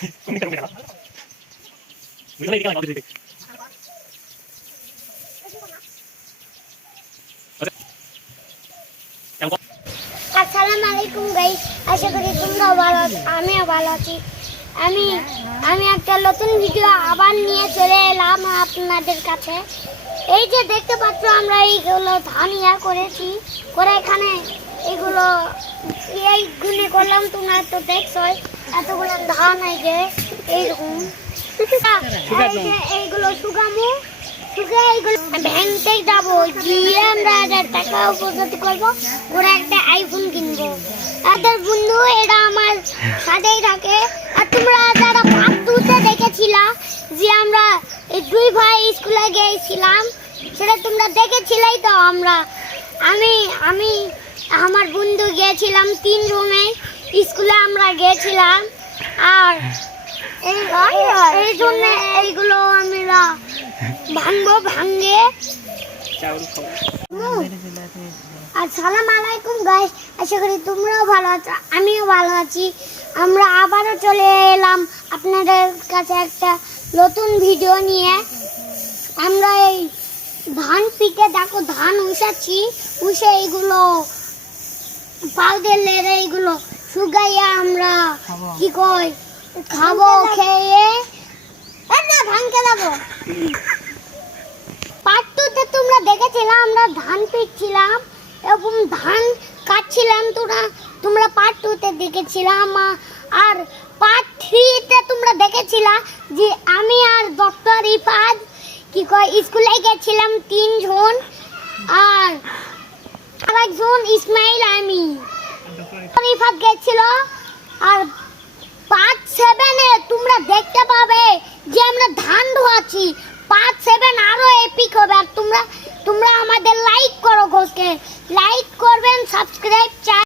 আসসালামু আলাইকুম গাইস, আশা করি তোমরা ভালো আছো, আমিও ভালো আছি। আমি একটা নতুন ভিডিও আবার নিয়ে চলে এলাম আপনাদের কাছে। এই যে দেখতে পাচ্ছ আমরা এইগুলো ধান করেছি, করে এখানে এইগুলো এই গুনে করলাম। তোমরা তো দেখছো এতগুলো ধান এই যে এইরকম এইগুলো শুকামু, শুকে এইগুলো ভ্যাংতে যাবো, গিয়ে আমরা টাকা উপস্থিত করবো, ওরা একটা আইফোন কিনবো। তাদের বন্ধু এরা আমার সাথেই থাকে। আর তোমরা যারা পার্ট 2-তে দেখেছিলা যে আমরা এই দুই ভাই স্কুলে গিয়েছিলাম, সেটা তোমরা দেখেছিলাই তো। আমি আমার বন্ধু গিয়েছিলাম 3 জনে স্কুলে আমরা গিয়েছিলাম। আর এই জন্য এইগুলো আমরা ভাঙে। আসসালামু আলাইকুম গাইস, আশা করি তোমরাও ভালো আছো, আমিও ভালো আছি। আমরা আবারও চলে এলাম আপনাদের কাছে একটা নতুন ভিডিও নিয়ে। আমরা এই ধান পিকে দেখো ধান উষাচ্ছি, উষে এইগুলো পাউডার লেরে এইগুলো শুকাইয়া আমরা কি কই খাবো, খেয়ে না ভাঙতে যাবো। পার্ট 2-তে তোমরা দেখেছিলাম আমরা ধান পিটছিলাম, এরকম ধান কাটছিলাম। তোমরা পার্ট 2-তে দেখেছিলাম। আর পার্ট 3-তে তোমরা দেখেছিলা যে আমি আর ডক্টর ইফাদ কি কয় স্কুলে গেছিলাম 3 জন, আর আরেকজন ইসমাইল আমি ইফাদ গেছিল। আর পার্ট 7-এ তোমরা দেখতে পাবে যে আমরা ধান ধোয়াচ্ছি। পার্ট 7 আরো এপিক হবে। আর তোমরা আমাদের লাইক করো, ঘোষকে লাইক করবেন, সাবস্ক্রাইব